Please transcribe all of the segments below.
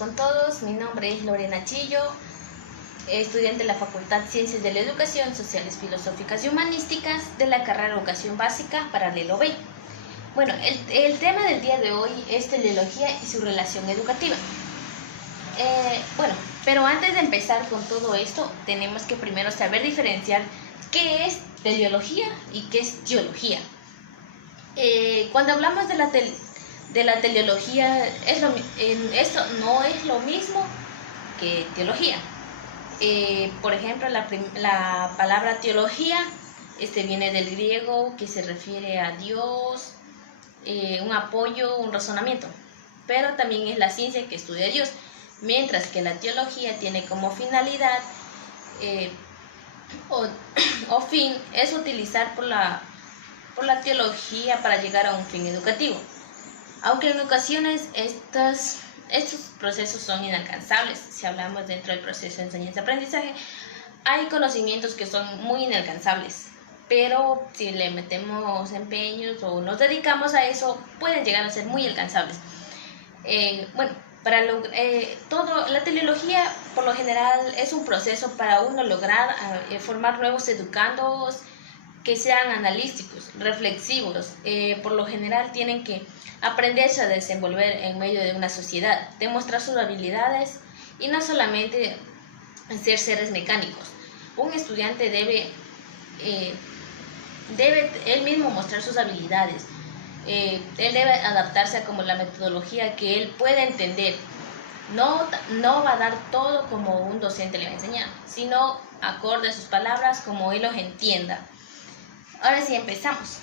con todos. Mi nombre es Lorena Chillo, estudiante de la Facultad Ciencias de la Educación, Sociales, Filosóficas y Humanísticas de la carrera Educación Básica Paralelo B. Bueno, el tema del día de hoy es teleología y su relación educativa. Pero antes de empezar con todo esto, tenemos que primero saber diferenciar qué es teleología y qué es teología. Cuando hablamos de la teleología, esto no es lo mismo que teología. Por ejemplo, la palabra teología viene del griego, que se refiere a Dios, un apoyo, un razonamiento, pero también es la ciencia que estudia a Dios, mientras que la teología tiene como finalidad o fin es utilizar por la teología para llegar a un fin educativo, aunque en ocasiones estos procesos son inalcanzables. Si hablamos dentro del proceso de enseñanza-aprendizaje, hay conocimientos que son muy inalcanzables, pero si le metemos empeños o nos dedicamos a eso, pueden llegar a ser muy alcanzables. La teleología por lo general es un proceso para uno lograr formar nuevos educandos que sean analíticos, reflexivos. Por lo general tienen que aprenderse a desenvolver en medio de una sociedad, demostrar sus habilidades y no solamente ser seres mecánicos. Un estudiante debe él mismo mostrar sus habilidades. Él debe adaptarse a como la metodología que él pueda entender. No va a dar todo como un docente le va a enseñar, sino acorde a sus palabras como él los entienda. Ahora sí, empezamos.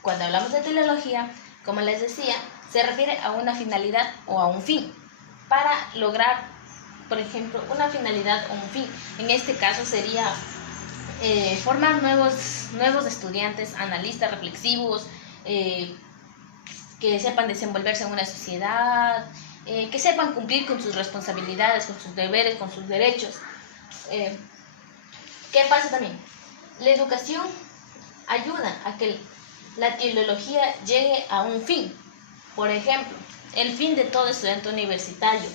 Cuando hablamos de teleología, como les decía, se refiere a una finalidad o a un fin. Para lograr, por ejemplo, una finalidad o un fin, en este caso sería formar nuevos estudiantes, analistas, reflexivos, que sepan desenvolverse en una sociedad, que sepan cumplir con sus responsabilidades, con sus deberes, con sus derechos. ¿Qué pasa también? La educación ayuda a que la teleología llegue a un fin. Por ejemplo, el fin de todo estudiante universitario,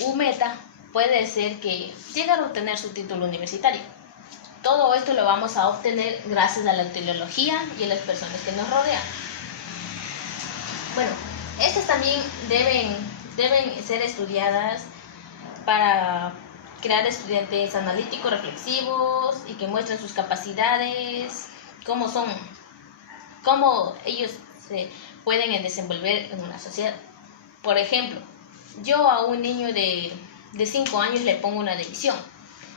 un meta puede ser que llegue a obtener su título universitario. Todo esto lo vamos a obtener gracias a la teleología y a las personas que nos rodean. Bueno, estas también deben ser estudiadas para crear estudiantes analíticos, reflexivos y que muestren sus capacidades, cómo ellos se pueden desenvolver en una sociedad. Por ejemplo, yo a un niño de 5 años le pongo una división.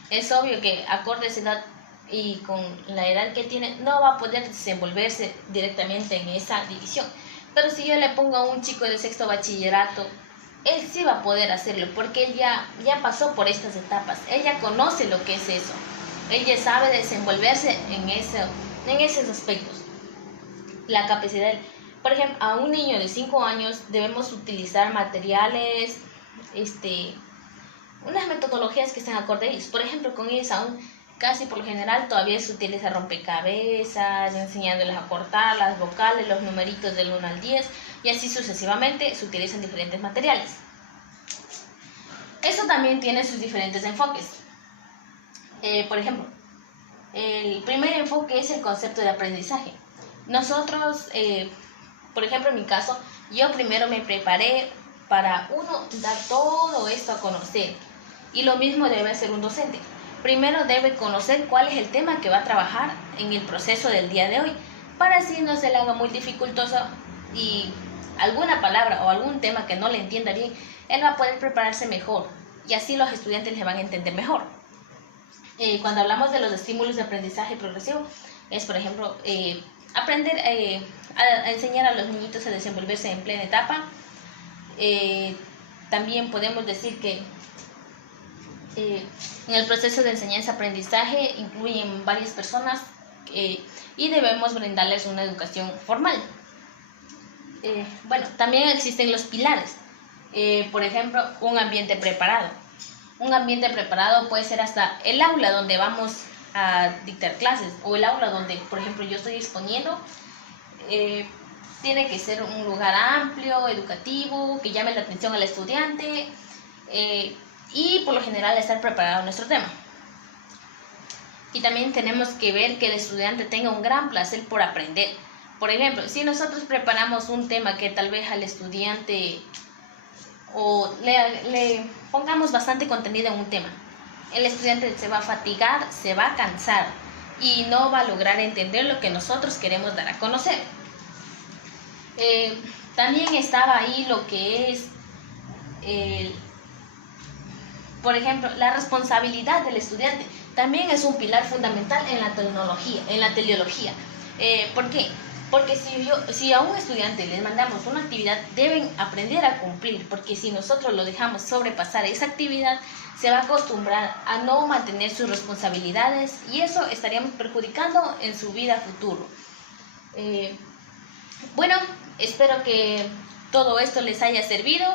Es obvio que acorde a esa edad y con la edad que tiene, no va a poder desenvolverse directamente en esa división. Pero si yo le pongo a un chico de 6º bachillerato, él sí va a poder hacerlo, porque él ya pasó por estas etapas. Él ya conoce lo que es eso. Él ya sabe desenvolverse en esos aspectos. La capacidad, por ejemplo, a un niño de 5 años debemos utilizar materiales, unas metodologías que estén acorde a ellos. Por ejemplo, con ellos aún casi por lo general todavía se utiliza rompecabezas, enseñándoles a cortar las vocales, los numeritos del 1 al 10 y así sucesivamente se utilizan diferentes materiales. Esto también tiene sus diferentes enfoques. Por ejemplo, el primer enfoque es el concepto de aprendizaje. Nosotros, por ejemplo, en mi caso, yo primero me preparé para dar todo esto a conocer, y lo mismo debe hacer un docente. Primero debe conocer cuál es el tema que va a trabajar en el proceso del día de hoy, para así no se le haga muy dificultoso y alguna palabra o algún tema que no le entienda bien, él va a poder prepararse mejor y así los estudiantes le van a entender mejor. Cuando hablamos de los estímulos de aprendizaje progresivo, es por ejemplo aprender a enseñar a los niñitos a desenvolverse en plena etapa. También podemos decir que en el proceso de enseñanza-aprendizaje incluyen varias personas y debemos brindarles una educación formal. También existen los pilares. Por ejemplo, un ambiente preparado. Un ambiente preparado puede ser hasta el aula donde vamos a dictar clases o el aula donde, por ejemplo, yo estoy exponiendo. Tiene que ser un lugar amplio, educativo, que llame la atención al estudiante. y por lo general estar preparado en nuestro tema. Y también tenemos que ver que el estudiante tenga un gran placer por aprender. Por ejemplo, si nosotros preparamos un tema que tal vez al estudiante o le pongamos bastante contenido en un tema, el estudiante se va a fatigar, se va a cansar y no va a lograr entender lo que nosotros queremos dar a conocer. También estaba ahí lo que es, por ejemplo, la responsabilidad del estudiante. También es un pilar fundamental en la teleología. ¿Por qué? Porque si a un estudiante le mandamos una actividad, deben aprender a cumplir, porque si nosotros lo dejamos sobrepasar esa actividad, se va a acostumbrar a no mantener sus responsabilidades y eso estaríamos perjudicando en su vida futuro. Bueno, espero que todo esto les haya servido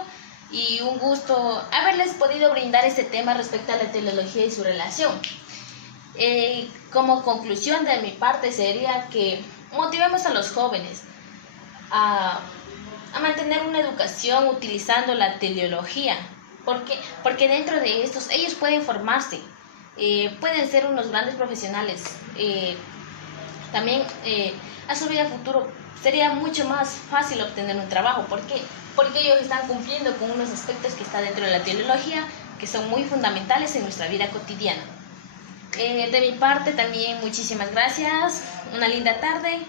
y un gusto haberles podido brindar este tema respecto a la teleología y su relación. Como conclusión de mi parte sería que motivemos a los jóvenes a mantener una educación utilizando la teleología. ¿Por qué? Porque dentro de estos ellos pueden formarse, pueden ser unos grandes profesionales. También a su vida futuro sería mucho más fácil obtener un trabajo. ¿Por qué? Porque ellos están cumpliendo con unos aspectos que están dentro de la teleología que son muy fundamentales en nuestra vida cotidiana. De mi parte también muchísimas gracias, una linda tarde.